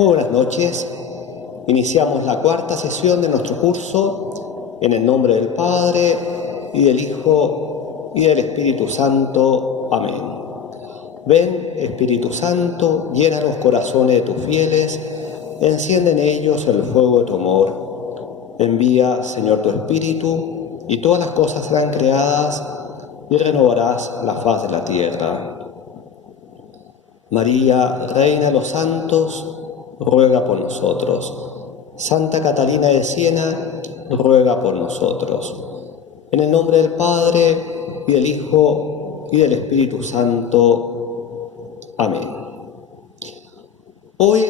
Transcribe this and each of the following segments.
Muy buenas noches. Iniciamos la cuarta sesión de nuestro curso en el nombre del Padre, y del Hijo, y del Espíritu Santo. Amén. Ven, Espíritu Santo, llena los corazones de tus fieles, enciende en ellos el fuego de tu amor. Envía, Señor, tu Espíritu, y todas las cosas serán creadas, y renovarás la faz de la tierra. María, Reina de los Santos, ruega por nosotros. Santa Catalina de Siena, ruega por nosotros. En el nombre del Padre, y del Hijo, y del Espíritu Santo. Amén. Hoy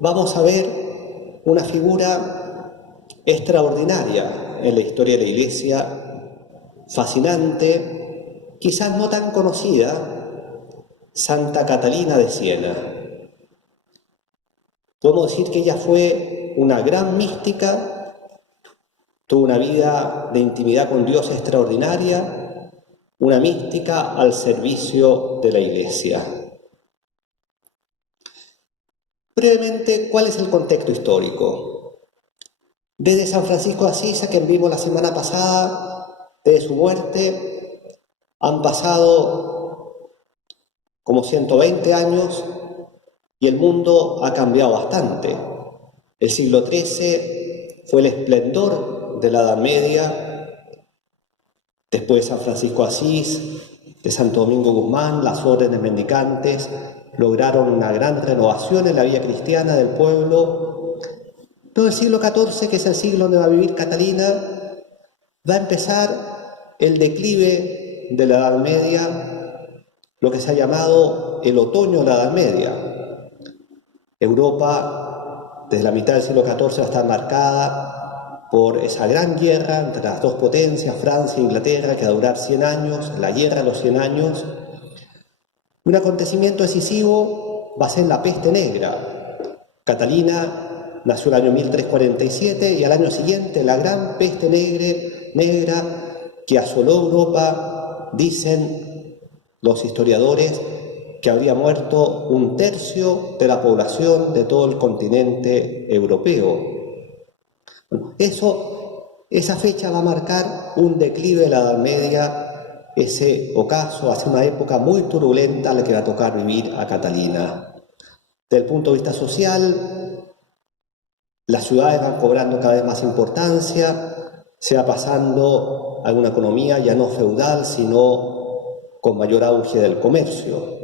vamos a ver una figura extraordinaria en la historia de la Iglesia, fascinante, quizás no tan conocida, Santa Catalina de Siena. Podemos decir que ella fue una gran mística, tuvo una vida de intimidad con Dios extraordinaria, una mística al servicio de la Iglesia. Brevemente, ¿cuál es el contexto histórico? Desde San Francisco de Asís, a quien vimos la semana pasada, desde su muerte, han pasado como 120 años y el mundo ha cambiado bastante. El siglo XIII fue el esplendor de la Edad Media. Después de San Francisco de Asís, de Santo Domingo Guzmán, las órdenes mendicantes lograron una gran renovación en la vida cristiana del pueblo. Todo el siglo XIV, que es el siglo donde va a vivir Catalina, va a empezar el declive de la Edad Media, lo que se ha llamado el otoño de la Edad Media. Europa, desde la mitad del siglo XIV, va a estar marcada por esa gran guerra entre las dos potencias, Francia e Inglaterra, que va a durar 100 años, la guerra de los 100 años. Un acontecimiento decisivo va a ser la peste negra. Catalina nació el año 1347 y al año siguiente la gran peste negra que asoló Europa, dicen los historiadores, que habría muerto 1/3 de la población de todo el continente europeo. Bueno, esa fecha va a marcar un declive de la Edad Media, ese ocaso, hacia una época muy turbulenta a la que va a tocar vivir a Catalina. Desde el punto de vista social, las ciudades van cobrando cada vez más importancia, se va pasando a una economía ya no feudal, sino con mayor auge del comercio.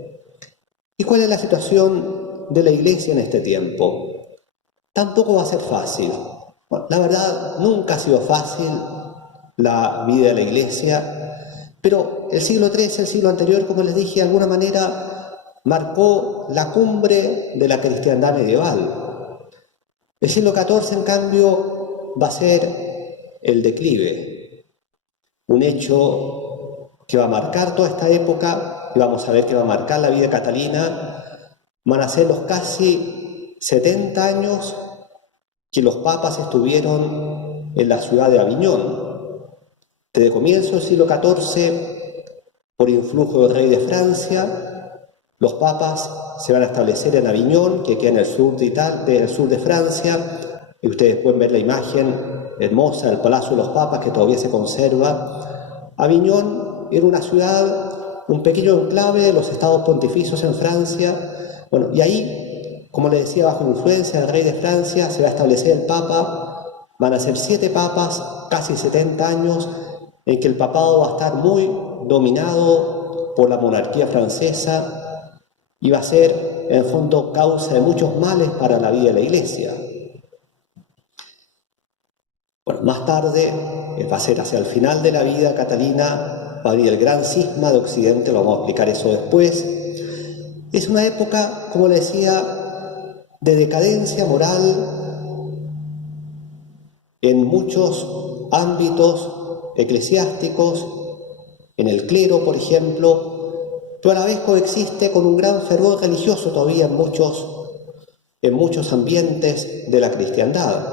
¿Y cuál es la situación de la Iglesia en este tiempo? Tampoco va a ser fácil. Bueno, la verdad, nunca ha sido fácil la vida de la Iglesia, pero el siglo XIII, el siglo anterior, como les dije, de alguna manera marcó la cumbre de la cristiandad medieval. El siglo XIV, en cambio, va a ser el declive, un hecho que va a marcar toda esta época, y vamos a ver que va a marcar la vida de Catalina. Van a ser los casi 70 años que los papas estuvieron en la ciudad de Aviñón. Desde comienzo del siglo XIV, por influjo del rey de Francia, los papas se van a establecer en Aviñón, que queda en el sur de Francia, y ustedes pueden ver la imagen hermosa del Palacio de los Papas, que todavía se conserva. Aviñón era una ciudad, un pequeño enclave de los estados pontificios en Francia. Bueno, y ahí, como les decía, bajo influencia del rey de Francia, se va a establecer el Papa. Van a ser 7 papas, casi 70 años, en que el papado va a estar muy dominado por la monarquía francesa y va a ser, en el fondo, causa de muchos males para la vida de la Iglesia. Bueno, más tarde, va a ser hacia el final de la vida Catalina, va a venir el gran cisma de Occidente, lo vamos a explicar eso después. Es una época, como les decía, de decadencia moral en muchos ámbitos eclesiásticos, en el clero, por ejemplo, pero a la vez coexiste con un gran fervor religioso todavía en muchos ambientes de la cristiandad.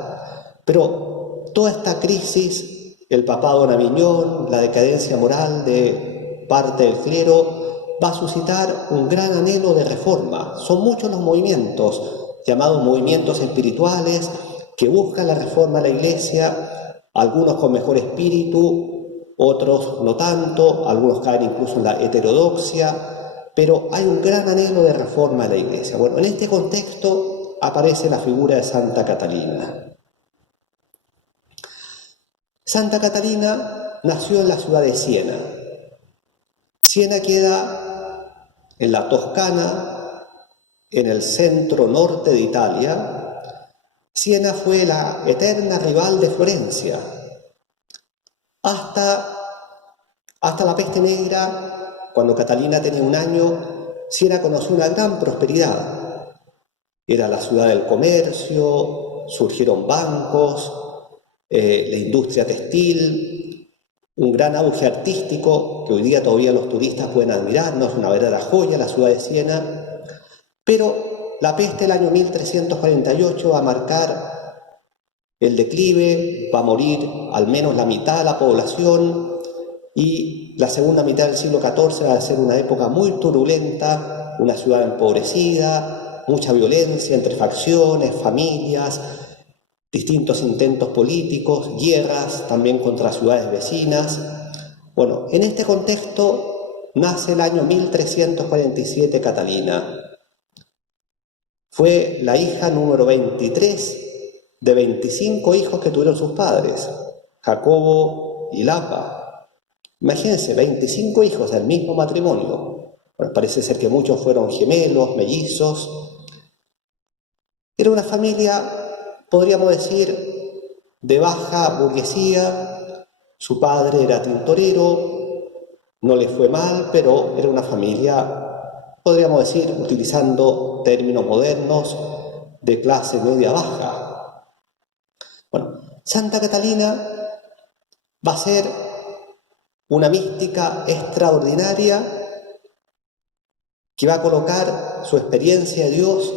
Pero toda esta crisis, el papado en Aviñón, la decadencia moral de parte del clero, va a suscitar un gran anhelo de reforma. Son muchos los movimientos llamados movimientos espirituales que buscan la reforma de la Iglesia, algunos con mejor espíritu, otros no tanto, algunos caen incluso en la heterodoxia, pero hay un gran anhelo de reforma de la Iglesia. Bueno, en este contexto aparece la figura de Santa Catalina. Santa Catalina nació en la ciudad de Siena. Siena queda en la Toscana, en el centro norte de Italia. Siena fue la eterna rival de Florencia. Hasta la peste negra, cuando Catalina tenía 1 año, Siena conoció una gran prosperidad. Era la ciudad del comercio, surgieron bancos, la industria textil, un gran auge artístico que hoy día todavía los turistas pueden admirarnos, una verdadera joya la ciudad de Siena. Pero la peste del año 1348 va a marcar el declive, va a morir al menos la mitad de la población y la segunda mitad del siglo XIV va a ser una época muy turbulenta, una ciudad empobrecida, mucha violencia entre facciones, familias, distintos intentos políticos, guerras también contra ciudades vecinas. Bueno, en este contexto nace el año 1347 Catalina. Fue la hija número 23 de 25 hijos que tuvieron sus padres, Jacobo y Lapa. Imagínense, 25 hijos del mismo matrimonio. Bueno, parece ser que muchos fueron gemelos, mellizos. Era una familia, podríamos decir, de baja burguesía. Su padre era tintorero, no le fue mal, pero era una familia, podríamos decir, utilizando términos modernos, de clase media-baja. Bueno, Santa Catalina va a ser una mística extraordinaria que va a colocar su experiencia de Dios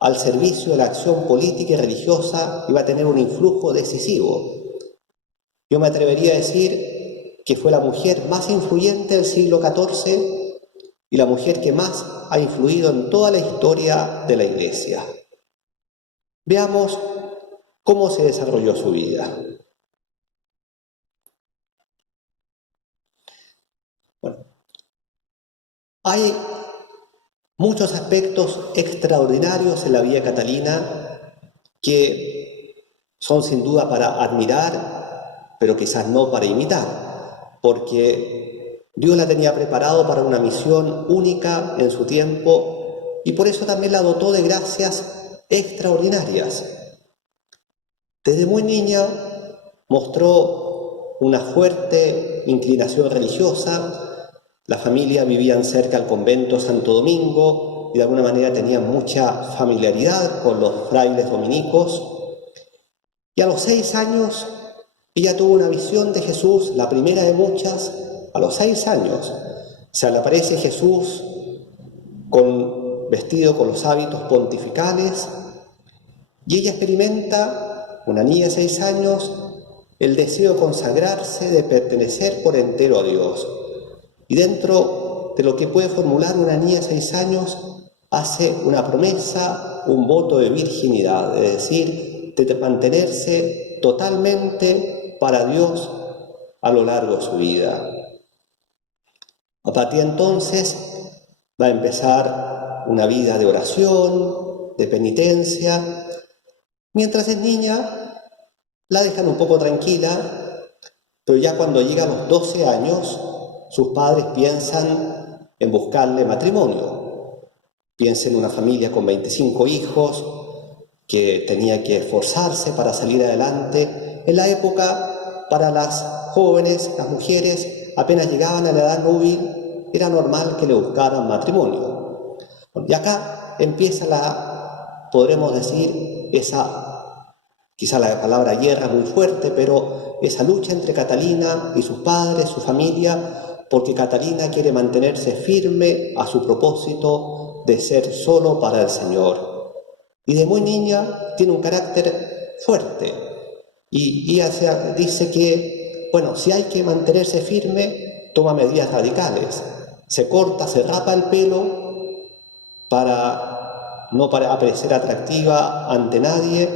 al servicio de la acción política y religiosa y va a tener un influjo decisivo. Yo me atrevería a decir que fue la mujer más influyente del siglo XIV y la mujer que más ha influido en toda la historia de la Iglesia. Veamos cómo se desarrolló su vida. Bueno, hay muchos aspectos extraordinarios en la vida de Catalina que son sin duda para admirar, pero quizás no para imitar, porque Dios la tenía preparado para una misión única en su tiempo y por eso también la dotó de gracias extraordinarias. Desde muy niña mostró una fuerte inclinación religiosa. La familia vivían cerca al convento Santo Domingo y de alguna manera tenían mucha familiaridad con los frailes dominicos. Y a los 6 años ella tuvo una visión de Jesús, la primera de muchas. A los 6 años se le aparece Jesús vestido con los hábitos pontificales y ella experimenta, una niña de 6 años, el deseo de consagrarse, de pertenecer por entero a Dios. Y dentro de lo que puede formular una niña de 6 años, hace una promesa, un voto de virginidad, es decir, de mantenerse totalmente para Dios a lo largo de su vida. A partir de entonces va a empezar una vida de oración, de penitencia. Mientras es niña, la dejan un poco tranquila, pero ya cuando llega a los 12 años, sus padres piensan en buscarle matrimonio. Piensa en una familia con 25 hijos que tenía que esforzarse para salir adelante. En la época, para las jóvenes, las mujeres, apenas llegaban a la edad núbil, era normal que le buscaran matrimonio. Y acá empieza podremos decir, quizá la palabra guerra es muy fuerte, pero esa lucha entre Catalina y sus padres, su familia, porque Catalina quiere mantenerse firme a su propósito de ser solo para el Señor. Y de muy niña tiene un carácter fuerte. Y ella dice que, bueno, si hay que mantenerse firme, toma medidas radicales. Se corta, se rapa el pelo para no para parecer atractiva ante nadie,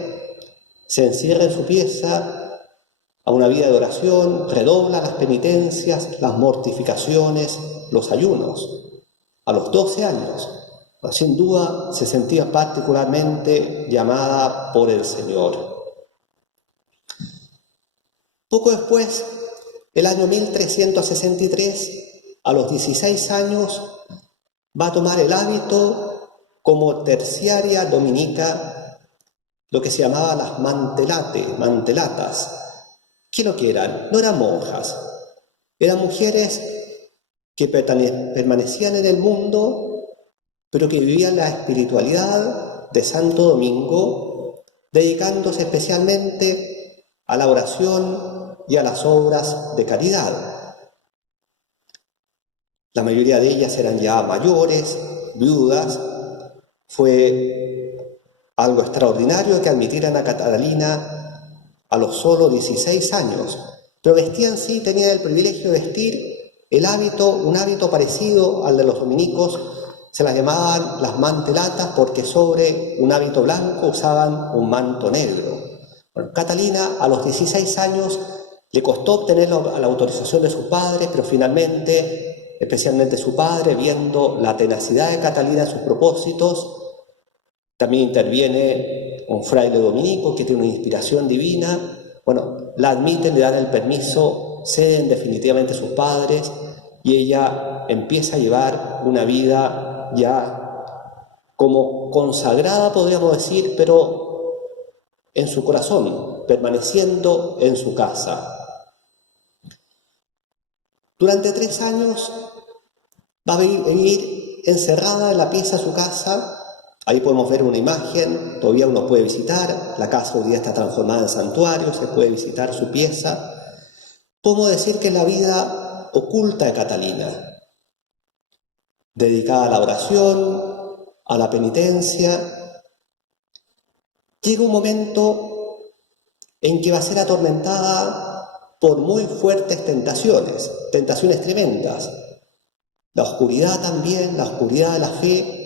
se encierra en su pieza a una vida de oración, redobla las penitencias, las mortificaciones, los ayunos. A los 12 años, sin duda, se sentía particularmente llamada por el Señor. Poco después, el año 1363, a los 16 años, va a tomar el hábito como terciaria dominica, lo que se llamaba las mantelatas. ¿Qué es lo que eran? No eran monjas, eran mujeres que permanecían en el mundo, pero que vivían la espiritualidad de Santo Domingo, dedicándose especialmente a la oración y a las obras de caridad. La mayoría de ellas eran ya mayores, viudas. Fue algo extraordinario que admitieran a Catalina a los solo 16 años, pero vestían sí, tenían el privilegio de vestir un hábito parecido al de los dominicos. Se las llamaban las mantelatas porque sobre un hábito blanco usaban un manto negro. Bueno, Catalina a los 16 años le costó obtener la autorización de sus padres, pero finalmente, especialmente su padre, viendo la tenacidad de Catalina en sus propósitos, también interviene un fraile dominico que tiene una inspiración divina. Bueno, la admiten, le dan el permiso, ceden definitivamente a sus padres y ella empieza a llevar una vida ya como consagrada, podríamos decir, pero en su corazón, permaneciendo en su casa. Durante 3 años va a vivir encerrada en la pieza de su casa. Ahí podemos ver una imagen, todavía uno puede visitar, la casa hoy día está transformada en santuario, se puede visitar su pieza. Podemos decir que es la vida oculta de Catalina, dedicada a la oración, a la penitencia. Llega un momento en que va a ser atormentada por muy fuertes tentaciones tremendas. La oscuridad también, la oscuridad de la fe.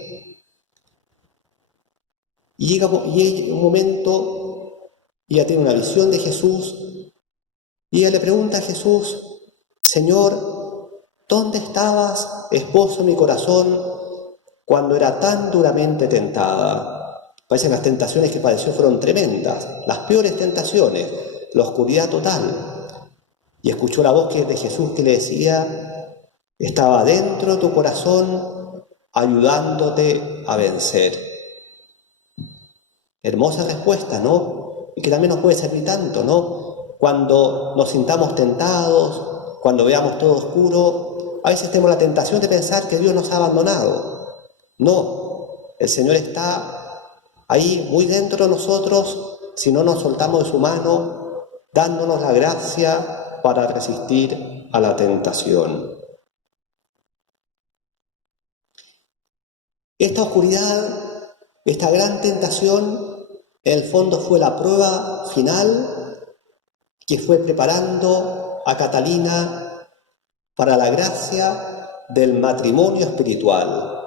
Y llega un momento, ella tiene una visión de Jesús, y ella le pregunta a Jesús: Señor, ¿dónde estabas, esposo de mi corazón, cuando era tan duramente tentada? Parece que las tentaciones que padeció fueron tremendas, las peores tentaciones, la oscuridad total. Y escuchó la voz de Jesús que le decía: estaba dentro de tu corazón, ayudándote a vencer. Hermosa respuesta, ¿no? Y que también nos puede servir tanto, ¿no? Cuando nos sintamos tentados, cuando veamos todo oscuro, a veces tenemos la tentación de pensar que Dios nos ha abandonado. No, el Señor está ahí muy dentro de nosotros si no nos soltamos de su mano, dándonos la gracia para resistir a la tentación. Esta oscuridad, esta gran tentación, en el fondo fue la prueba final que fue preparando a Catalina para la gracia del matrimonio espiritual,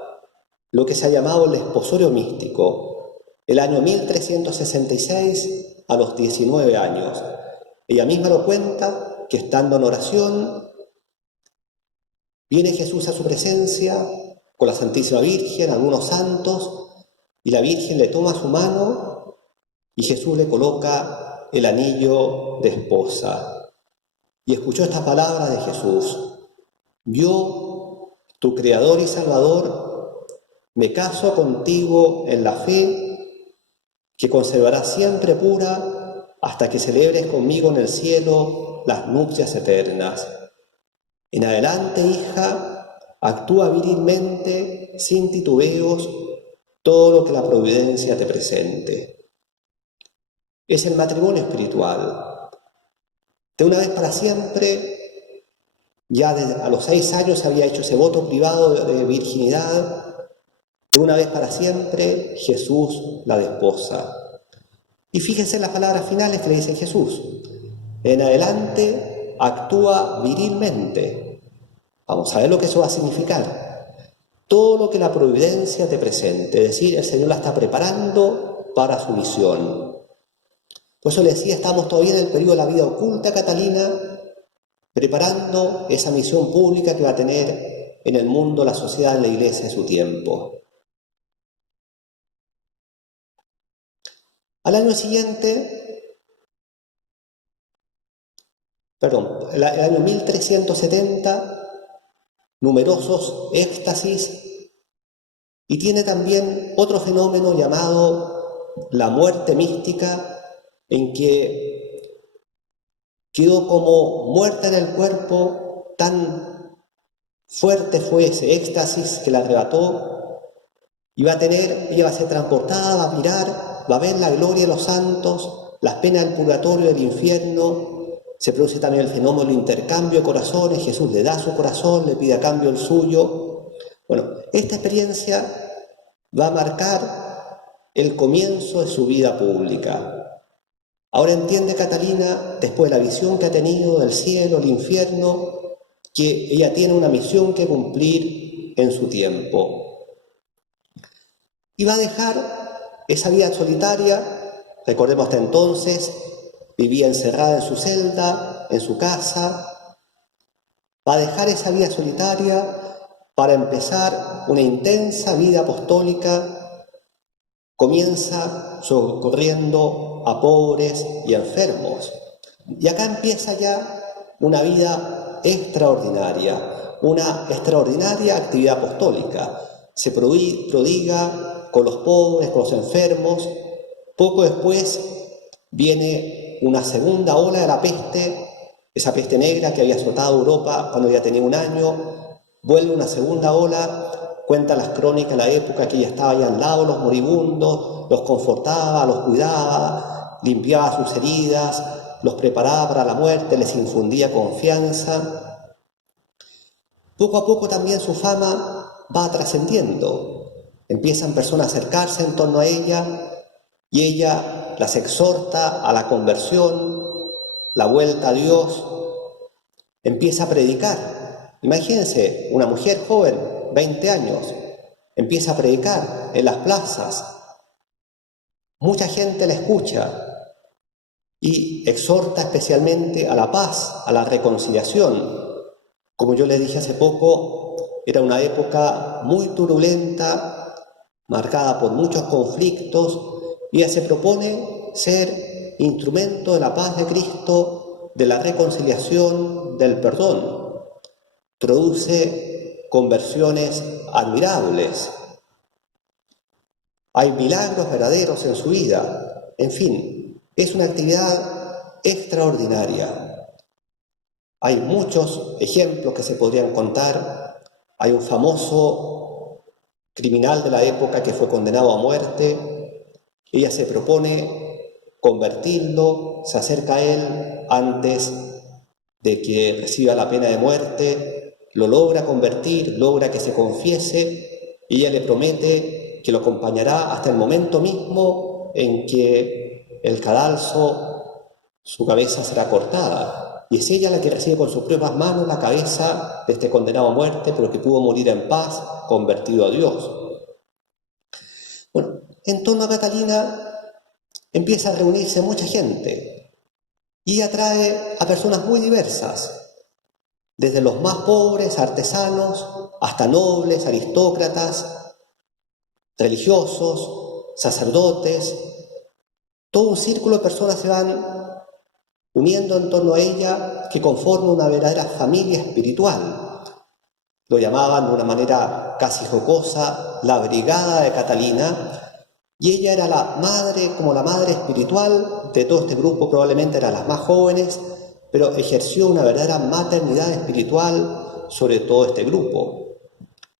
lo que se ha llamado el esposorio místico, el año 1366, a los 19 años. Ella misma lo cuenta, que estando en oración, viene Jesús a su presencia con la Santísima Virgen, algunos santos, y la Virgen le toma su mano y Jesús le coloca el anillo de esposa. Y escuchó estas palabras de Jesús: yo, tu Creador y Salvador, me caso contigo en la fe que conservarás siempre pura hasta que celebres conmigo en el cielo las nupcias eternas. En adelante, hija, actúa virilmente, sin titubeos, todo lo que la providencia te presente. Es el matrimonio espiritual. De una vez para siempre, ya a los 6 años había hecho ese voto privado de virginidad. De una vez para siempre, Jesús la desposa. Y fíjense en las palabras finales que le dice Jesús: en adelante, actúa virilmente. Vamos a ver lo que eso va a significar. todo lo que la providencia te presente. Es decir, el Señor la está preparando para su misión. Por eso le decía, estamos todavía en el periodo de la vida oculta, Catalina, preparando esa misión pública que va a tener en el mundo, la sociedad, en la iglesia de su tiempo. Al año siguiente, el año 1370, numerosos éxtasis, y tiene también otro fenómeno llamado la muerte mística, en que quedó como muerta en el cuerpo, tan fuerte fue ese éxtasis que la arrebató, y ella va a ser transportada, va a mirar, va a ver la gloria de los santos, las penas del purgatorio, del infierno. Se produce también el fenómeno del intercambio de corazones. Jesús le da su corazón, le pide a cambio el suyo. Bueno, esta experiencia va a marcar el comienzo de su vida pública. Ahora entiende Catalina, después de la visión que ha tenido del cielo, el infierno, que ella tiene una misión que cumplir en su tiempo. Y va a dejar esa vida solitaria. Recordemos, hasta entonces vivía encerrada en su celda, en su casa. Va a dejar esa vida solitaria para empezar una intensa vida apostólica. Comienza socorriendo a pobres y enfermos. Y acá empieza ya una vida extraordinaria, una extraordinaria actividad apostólica. Se prodiga con los pobres, con los enfermos. Poco después viene una segunda ola de la peste, esa peste negra que había azotado Europa cuando ya tenía un año. Vuelve una segunda ola. Cuenta las crónicas de la época que ella estaba allá al lado de los moribundos, los confortaba, los cuidaba, limpiaba sus heridas, los preparaba para la muerte, les infundía confianza. Poco a poco también su fama va trascendiendo. Empiezan personas a acercarse en torno a ella y ella las exhorta a la conversión, la vuelta a Dios. Empieza a predicar. Imagínense, una mujer joven, 20 años, empieza a predicar en las plazas. Mucha gente la escucha y exhorta especialmente a la paz, a la reconciliación. Como yo les dije hace poco, era una época muy turbulenta, marcada por muchos conflictos, y ella se propone ser instrumento de la paz de Cristo, de la reconciliación, del perdón. Produce conversiones admirables. Hay milagros verdaderos en su vida. En fin, es una actividad extraordinaria. Hay muchos ejemplos que se podrían contar. Hay un famoso criminal de la época que fue condenado a muerte. Ella se propone convertirlo, se acerca a él antes de que reciba la pena de muerte, lo logra convertir, logra que se confiese, y ella le promete que lo acompañará hasta el momento mismo en que el cadalso, su cabeza será cortada. Y es ella la que recibe con sus propias manos la cabeza de este condenado a muerte, pero que pudo morir en paz, convertido a Dios. Bueno, en torno a Catalina empieza a reunirse mucha gente y atrae a personas muy diversas, desde los más pobres, artesanos, hasta nobles, aristócratas, religiosos, sacerdotes. Todo un círculo de personas se van uniendo en torno a ella, que conforman una verdadera familia espiritual. Lo llamaban de una manera casi jocosa la Brigada de Catalina, y ella era la madre, como la madre espiritual de todo este grupo. Probablemente eran las más jóvenes, pero ejerció una verdadera maternidad espiritual sobre todo este grupo.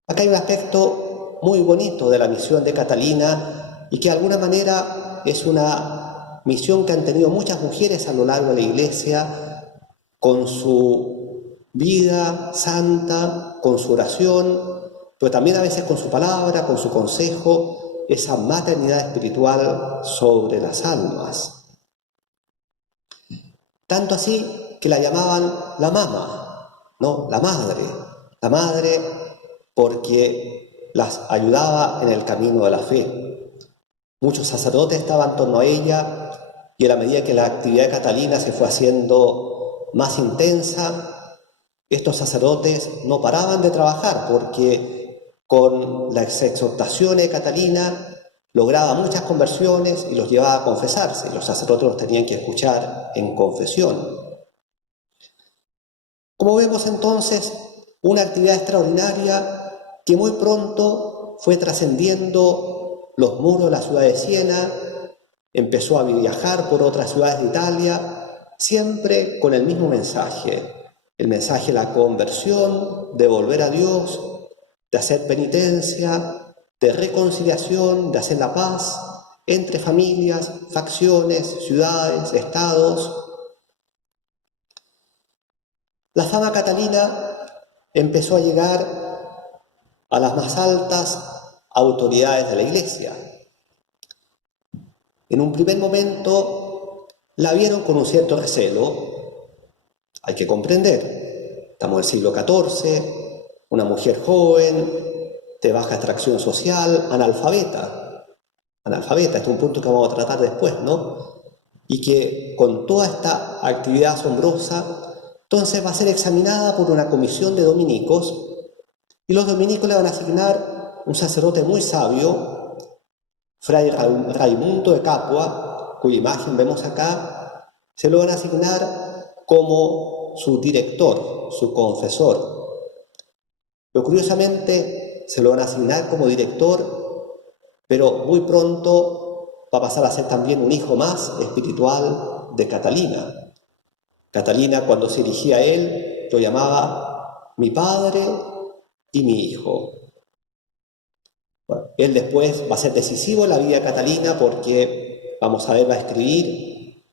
Acá hay un aspecto muy bonito de la misión de Catalina, y que de alguna manera es una misión que han tenido muchas mujeres a lo largo de la Iglesia, con su vida santa, con su oración, pero también a veces con su palabra, con su consejo, esa maternidad espiritual sobre las almas. Tanto así que la llamaban la mama, ¿no? La madre porque las ayudaba en el camino de la fe. Muchos sacerdotes estaban en torno a ella y a la medida que la actividad de Catalina se fue haciendo más intensa, estos sacerdotes no paraban de trabajar porque con las exhortaciones de Catalina lograba muchas conversiones y los llevaba a confesarse, y los sacerdotes los tenían que escuchar en confesión. Como vemos entonces, una actividad extraordinaria que muy pronto fue trascendiendo los muros de la ciudad de Siena, empezó a viajar por otras ciudades de Italia, siempre con el mismo mensaje, el mensaje de la conversión, de volver a Dios, de hacer penitencia, de reconciliación, de hacer la paz entre familias, facciones, ciudades, estados. La fama catalina empezó a llegar a las más altas autoridades de la Iglesia. En un primer momento la vieron con un cierto recelo. Hay que comprender, estamos en el siglo XIV, una mujer joven, de baja extracción social, analfabeta, este es un punto que vamos a tratar después, ¿no? Y que con toda esta actividad asombrosa, entonces va a ser examinada por una comisión de dominicos, y los dominicos le van a asignar un sacerdote muy sabio, Fray Raimundo de Capua, cuya imagen vemos acá, se lo van a asignar como su director, su confesor. Pero curiosamente se lo van a asignar como director, pero muy pronto va a pasar a ser también un hijo más espiritual de Catalina. Catalina, cuando se dirigía a él, lo llamaba mi padre y mi hijo. Bueno, él después va a ser decisivo en la vida de Catalina porque, vamos a ver, va a escribir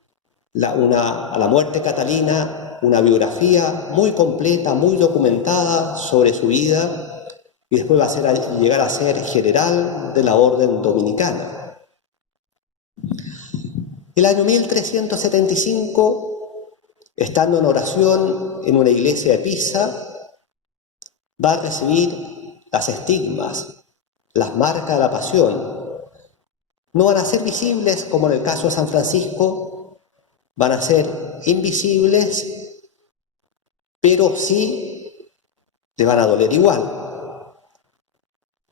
a la muerte de Catalina una biografía muy completa, muy documentada sobre su vida, y después va a llegar a ser general de la orden dominicana. El año 1375, estando en oración en una iglesia de Pisa, va a recibir las estigmas, las marcas de la pasión. No van a ser visibles como en el caso de San Francisco, van a ser invisibles, pero sí le van a doler igual.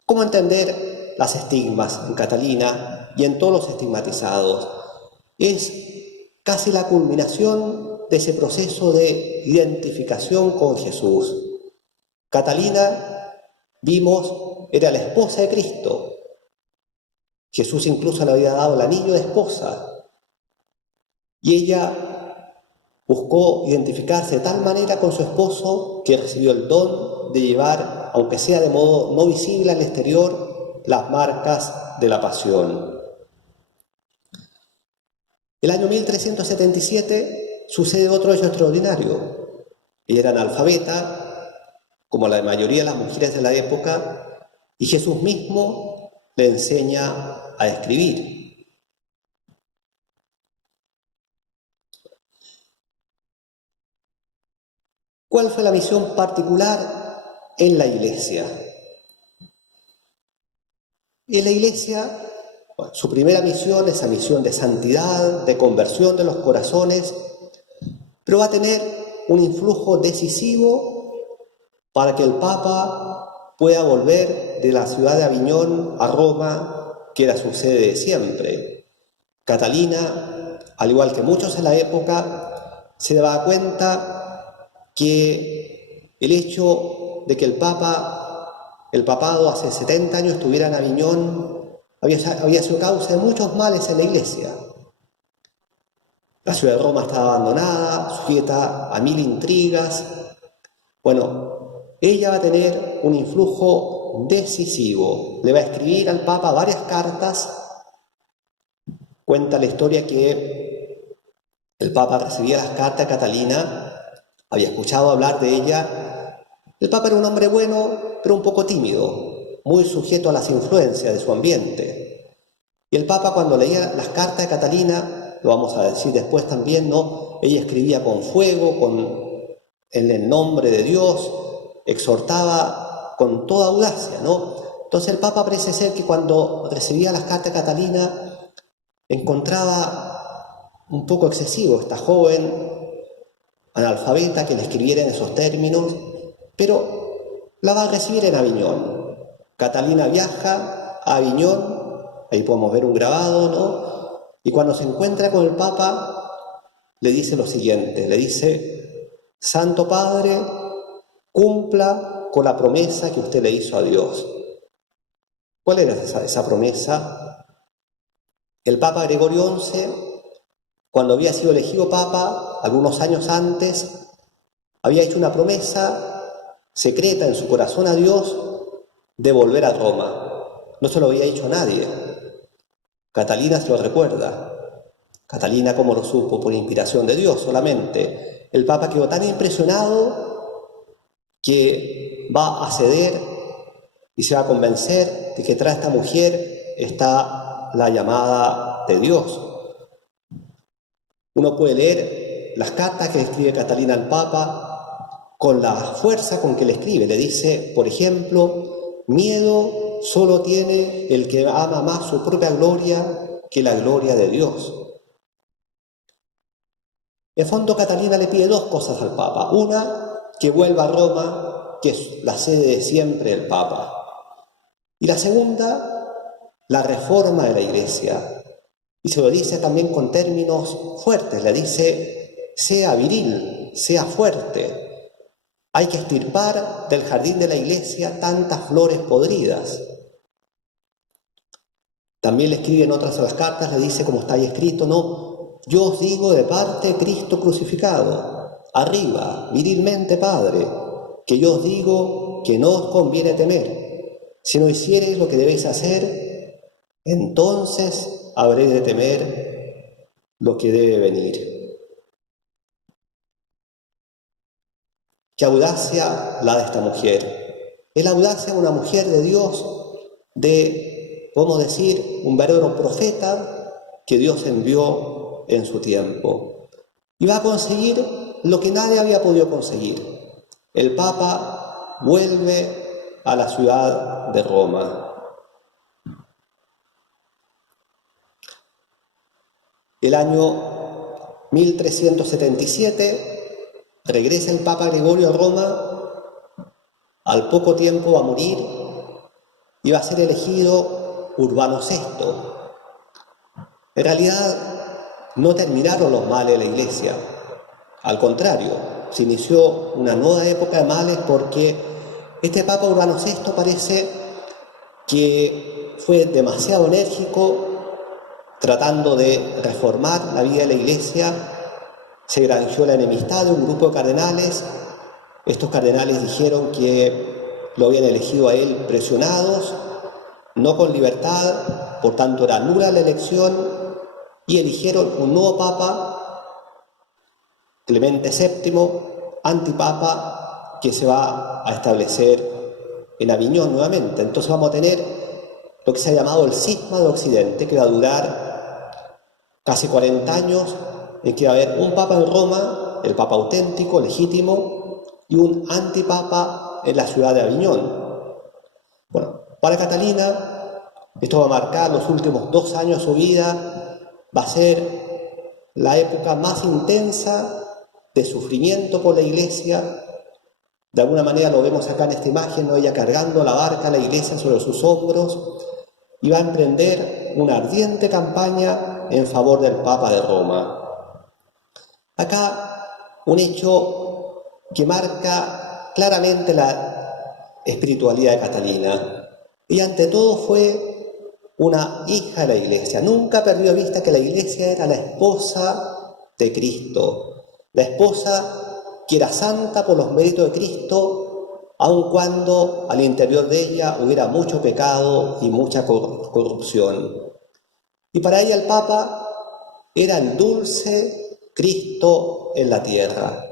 ¿Cómo entender las estigmas en Catalina y en todos los estigmatizados? Es casi la culminación de ese proceso de identificación con Jesús. Catalina, vimos, era la esposa de Cristo. Jesús incluso le había dado el anillo de esposa. Y ella buscó identificarse de tal manera con su esposo que recibió el don de llevar, aunque sea de modo no visible al exterior, las marcas de la pasión. El año 1377 sucede otro hecho extraordinario. Ella era analfabeta, como la mayoría de las mujeres de la época, y Jesús mismo le enseña a escribir. ¿Cuál fue la misión particular en la Iglesia? En la Iglesia, bueno, su primera misión es la misión de santidad, de conversión de los corazones, pero va a tener un influjo decisivo para que el Papa pueda volver de la ciudad de Aviñón a Roma, que era su sede de siempre. Catalina, al igual que muchos en la época, se daba cuenta que el hecho de que el papado hace 70 años estuviera en Aviñón había sido causa de muchos males en la Iglesia. La ciudad de Roma estaba abandonada, sujeta a 1000 intrigas. Bueno, ella va a tener un influjo decisivo. Le va a escribir al Papa varias cartas. Cuenta la historia que el Papa recibía las cartas de Catalina, había escuchado hablar de ella. El Papa era un hombre bueno, pero un poco tímido, muy sujeto a las influencias de su ambiente. Y el Papa, cuando leía las cartas de Catalina, lo vamos a decir después también, ¿no? Ella escribía con fuego, en el nombre de Dios, exhortaba con toda audacia, ¿no? Entonces el Papa parece ser que cuando recibía las cartas de Catalina encontraba un poco excesivo esta joven analfabeta que le escribiera en esos términos, pero la va a recibir en Aviñón. Catalina viaja a Aviñón, ahí podemos ver un grabado, ¿no? Y cuando se encuentra con el Papa, le dice lo siguiente, le dice: Santo Padre, cumpla con la promesa que usted le hizo a Dios. ¿Cuál era esa promesa? El Papa Gregorio XI, cuando había sido elegido Papa, algunos años antes, había hecho una promesa secreta en su corazón a Dios de volver a Roma. No se lo había hecho a nadie. Catalina se lo recuerda. Catalina, como lo supo, por inspiración de Dios solamente. El Papa quedó tan impresionado que va a ceder y se va a convencer de que tras esta mujer está la llamada de Dios. Uno puede leer las cartas que escribe Catalina al Papa con la fuerza con que le escribe. Le dice, por ejemplo: miedo solo tiene el que ama más su propia gloria que la gloria de Dios. En fondo, Catalina le pide dos cosas al Papa. Una, que vuelva a Roma, que es la sede de siempre del Papa. Y la segunda, la reforma de la Iglesia. Y se lo dice también con términos fuertes. Le dice: sea viril, sea fuerte. Hay que extirpar del jardín de la Iglesia tantas flores podridas. También le escribe en otras de las cartas, le dice, como está ahí escrito, no: yo os digo de parte de Cristo crucificado, arriba, virilmente, Padre, que yo os digo que no os conviene temer. Si no hiciereis lo que debéis hacer, entonces habréis de temer lo que debe venir. Qué audacia la de esta mujer. Es la audacia de una mujer de Dios, podemos decir, un verdadero profeta que Dios envió en su tiempo. Y va a conseguir lo que nadie había podido conseguir. El Papa vuelve a la ciudad de Roma. El año 1377 regresa el Papa Gregorio a Roma. Al poco tiempo va a morir y va a ser elegido Urbano VI. En realidad no terminaron los males de la Iglesia. Al contrario, se inició una nueva época de males porque este Papa Urbano VI parece que fue demasiado enérgico tratando de reformar la vida de la Iglesia. Se granjeó la enemistad de un grupo de cardenales. Estos cardenales dijeron que lo habían elegido a él presionados, no con libertad, por tanto era nula la elección, y eligieron un nuevo Papa, Clemente VII, antipapa, que se va a establecer en Aviñón nuevamente. Entonces vamos a tener lo que se ha llamado el cisma de Occidente, que va a durar casi 40 años, en que va a haber un Papa en Roma, el Papa auténtico, legítimo, y un antipapa en la ciudad de Aviñón. Bueno, para Catalina, esto va a marcar los últimos 2 años de su vida, va a ser la época más intensa de sufrimiento por la Iglesia. De alguna manera lo vemos acá en esta imagen, ¿no? Ella cargando la barca, la Iglesia sobre sus hombros, y va a emprender una ardiente campaña en favor del Papa de Roma. Acá un hecho que marca claramente la espiritualidad de Catalina. Ella ante todo fue una hija de la Iglesia. Nunca perdió de vista que la Iglesia era la esposa de Cristo. La esposa que era santa por los méritos de Cristo, aun cuando al interior de ella hubiera mucho pecado y mucha corrupción. Y para ella el Papa era el dulce Cristo en la tierra.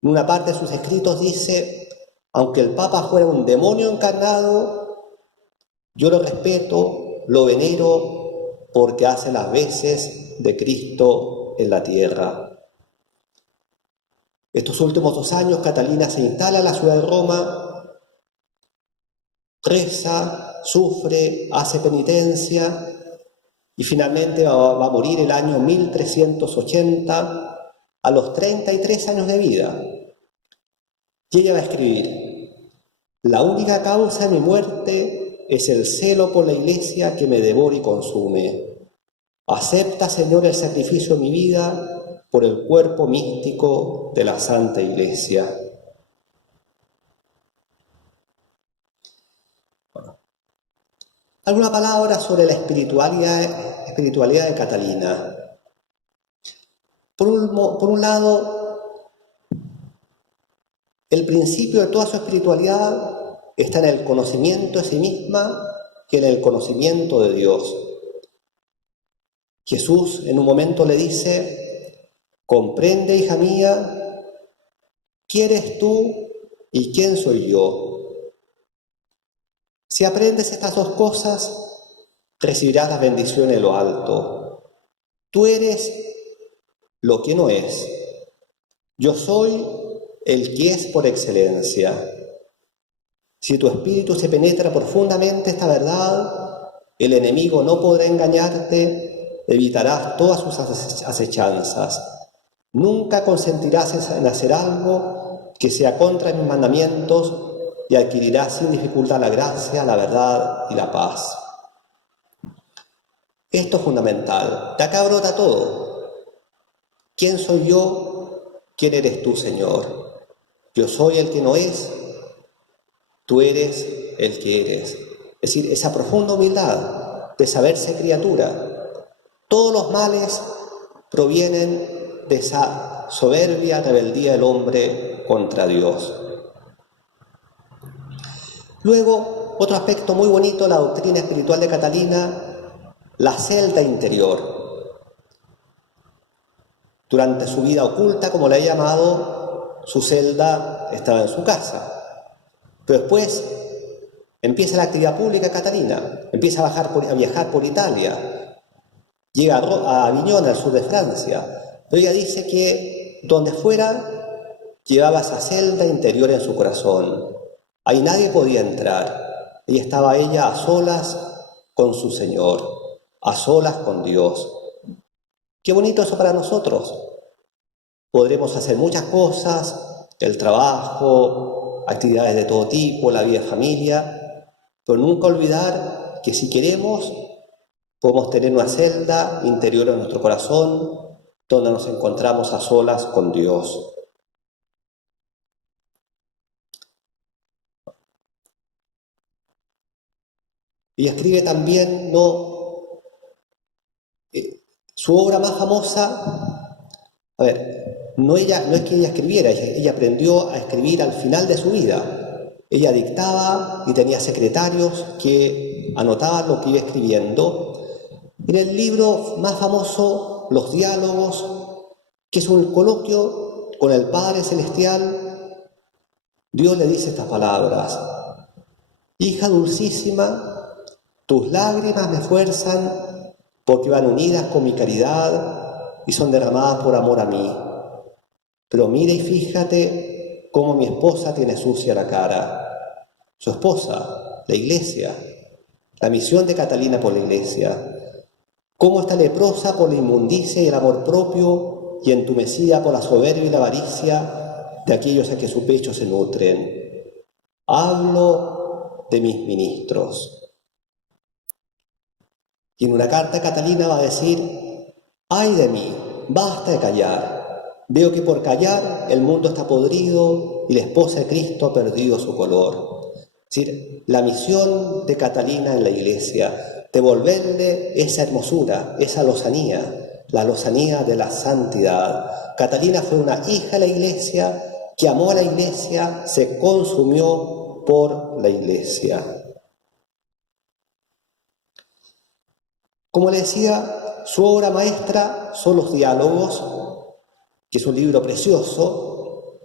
En una parte de sus escritos dice: aunque el Papa fuera un demonio encarnado, yo lo respeto, lo venero, porque hace las veces de Cristo en la tierra. Estos últimos 2 años, Catalina se instala en la ciudad de Roma, reza, sufre, hace penitencia y finalmente va a morir el año 1380 a los 33 años de vida. Y ella va a escribir: la única causa de mi muerte es el celo por la Iglesia que me devora y consume. Acepta, Señor, el sacrificio de mi vida por el cuerpo místico de la Santa Iglesia. Alguna palabra sobre la espiritualidad de Catalina. Por un lado, el principio de toda su espiritualidad está en el conocimiento de sí misma y en el conocimiento de Dios. Jesús en un momento le dice: comprende, hija mía, quién eres tú y quién soy yo. Si aprendes estas dos cosas, recibirás las bendiciones de lo alto. Tú eres lo que no es. Yo soy el que es por excelencia. Si tu espíritu se penetra profundamente esta verdad, el enemigo no podrá engañarte, evitarás todas sus acechanzas. Nunca consentirás en hacer algo que sea contra mis mandamientos y adquirirás sin dificultad la gracia, la verdad y la paz. Esto es fundamental. De acá brota todo. ¿Quién soy yo? ¿Quién eres tú, Señor? Yo soy el que no es, tú eres el que eres. Es decir, esa profunda humildad de saberse criatura. Todos los males provienen de esa soberbia rebeldía del hombre contra Dios. Luego, otro aspecto muy bonito de la doctrina espiritual de Catalina, la celda interior. Durante su vida oculta, como la he llamado, su celda estaba en su casa. Pero después empieza la actividad pública de Catalina, empieza a viajar por Italia, llega a Aviñón, al sur de Francia. Pero ella dice que donde fuera llevaba esa celda interior en su corazón. Ahí nadie podía entrar. Ella estaba a solas con su Señor, a solas con Dios. Qué bonito eso para nosotros. Podremos hacer muchas cosas, el trabajo, actividades de todo tipo, la vida de familia, pero nunca olvidar que si queremos, podemos tener una celda interior en nuestro corazón, donde nos encontramos a solas con Dios. Y escribe también, su obra más famosa, no es que ella escribiera, ella aprendió a escribir al final de su vida. Ella dictaba y tenía secretarios que anotaban lo que iba escribiendo. En el libro más famoso, Los Diálogos, que es un coloquio con el Padre Celestial, Dios le dice estas palabras: hija dulcísima, tus lágrimas me fuerzan porque van unidas con mi caridad y son derramadas por amor a mí. Pero mira y fíjate cómo mi esposa tiene sucia la cara. Su esposa, la Iglesia, la misión de Catalina por la Iglesia. Cómo está leprosa por la inmundicia y el amor propio y entumecida por la soberbia y la avaricia de aquellos a que su pecho se nutren. Hablo de mis ministros. Y en una carta Catalina va a decir: ¡ay de mí! Basta de callar. Veo que por callar el mundo está podrido y la esposa de Cristo ha perdido su color. Es decir, la misión de Catalina en la Iglesia, devolverle esa hermosura, esa lozanía, la lozanía de la santidad. Catalina fue una hija de la Iglesia que amó a la Iglesia, se consumió por la Iglesia. Como le decía, su obra maestra son Los Diálogos, que es un libro precioso.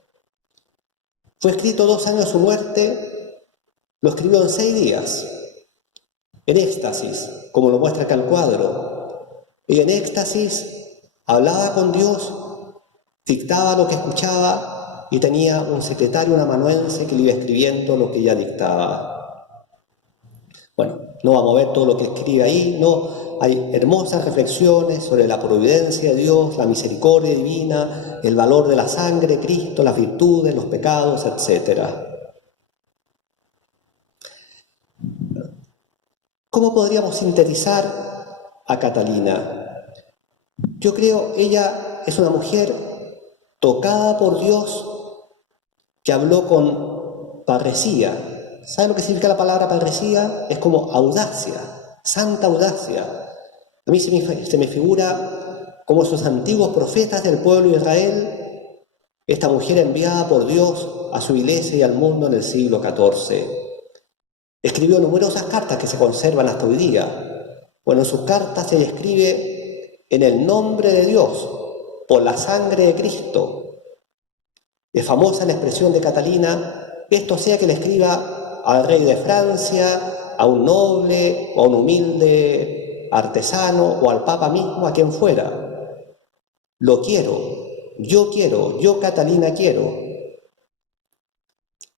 Fue escrito 2 años de su muerte, lo escribió en 6 días, en éxtasis, como lo muestra acá el cuadro. Y en éxtasis hablaba con Dios, dictaba lo que escuchaba y tenía un secretario, un amanuense, que le iba escribiendo lo que ella dictaba. No vamos a ver todo lo que escribe ahí, no. Hay hermosas reflexiones sobre la providencia de Dios, la misericordia divina, el valor de la sangre de Cristo, las virtudes, los pecados, etc. ¿Cómo podríamos sintetizar a Catalina? Yo creo ella es una mujer tocada por Dios que habló con parresía. ¿Sabe lo que significa la palabra parresía? Es como audacia, santa audacia. A mí se me figura como esos antiguos profetas del pueblo de Israel, esta mujer enviada por Dios a su iglesia y al mundo en el siglo XIV. Escribió numerosas cartas que se conservan hasta hoy día. Bueno, en sus cartas ella escribe en el nombre de Dios, por la sangre de Cristo. Es famosa la expresión de Catalina, esto sea que le escriba al rey de Francia, a un noble o a un humilde artesano o al papa mismo, a quien fuera. Lo quiero, yo Catalina quiero.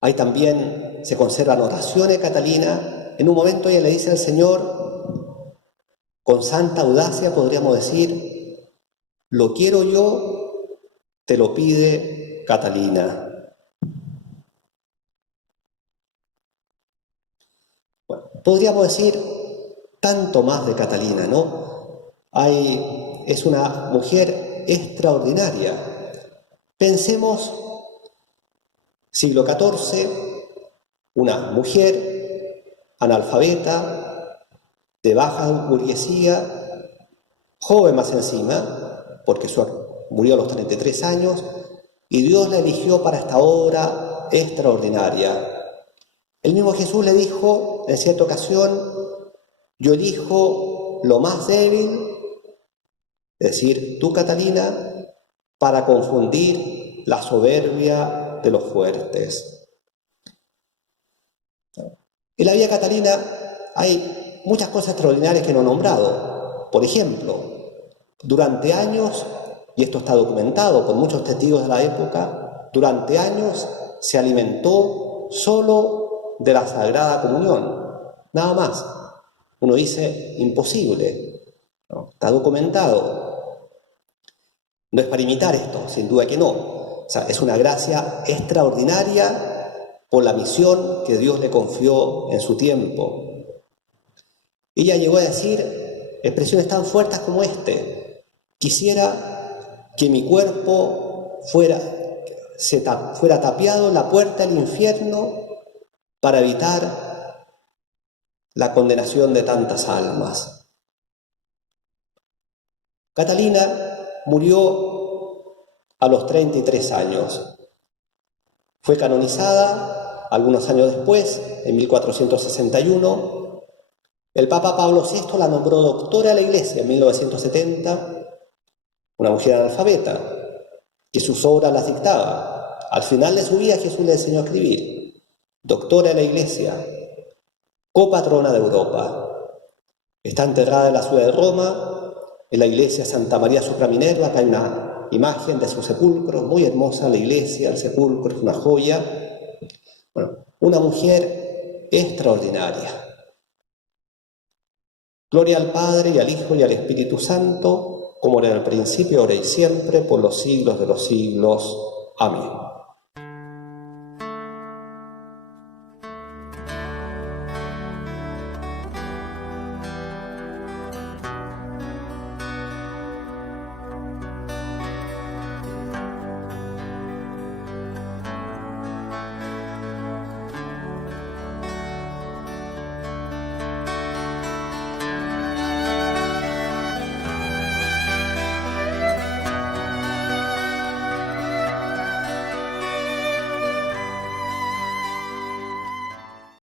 Ahí también se conservan oraciones de Catalina. En un momento ella le dice al Señor, con santa audacia podríamos decir, lo quiero yo, te lo pide Catalina. Bueno, podríamos decir tanto más de Catalina, ¿no? Es una mujer extraordinaria. Pensemos, siglo XIV, una mujer analfabeta, de baja burguesía, joven más encima, porque murió a los 33 años, y Dios la eligió para esta obra extraordinaria. El mismo Jesús le dijo en cierta ocasión, yo elijo lo más débil, es decir, tú, Catalina, para confundir la soberbia de los fuertes. En la vida de Catalina hay muchas cosas extraordinarias que no he nombrado. Por ejemplo, durante años, y esto está documentado por muchos testigos de la época, durante años se alimentó solo de la Sagrada Comunión, nada más. Uno dice, imposible, ¿no? Está documentado. No es para imitar esto, sin duda que no. O sea, es una gracia extraordinaria por la misión que Dios le confió en su tiempo. Ella llegó a decir expresiones tan fuertes como quisiera que mi cuerpo fuera tapiado en la puerta del infierno para evitar la condenación de tantas almas. Catalina murió a los 33 años. Fue canonizada algunos años después, en 1461. El Papa Pablo VI la nombró doctora de la Iglesia en 1970, una mujer analfabeta, que sus obras las dictaba. Al final de su vida Jesús le enseñó a escribir. Doctora de la Iglesia, copatrona de Europa. Está enterrada en la ciudad de Roma, en la iglesia Santa María sopra Minerva. Acá hay una imagen de su sepulcro, muy hermosa la iglesia, el sepulcro es una joya. Bueno, una mujer extraordinaria. Gloria al Padre, y al Hijo, y al Espíritu Santo, como era en el principio, ahora y siempre, por los siglos de los siglos. Amén.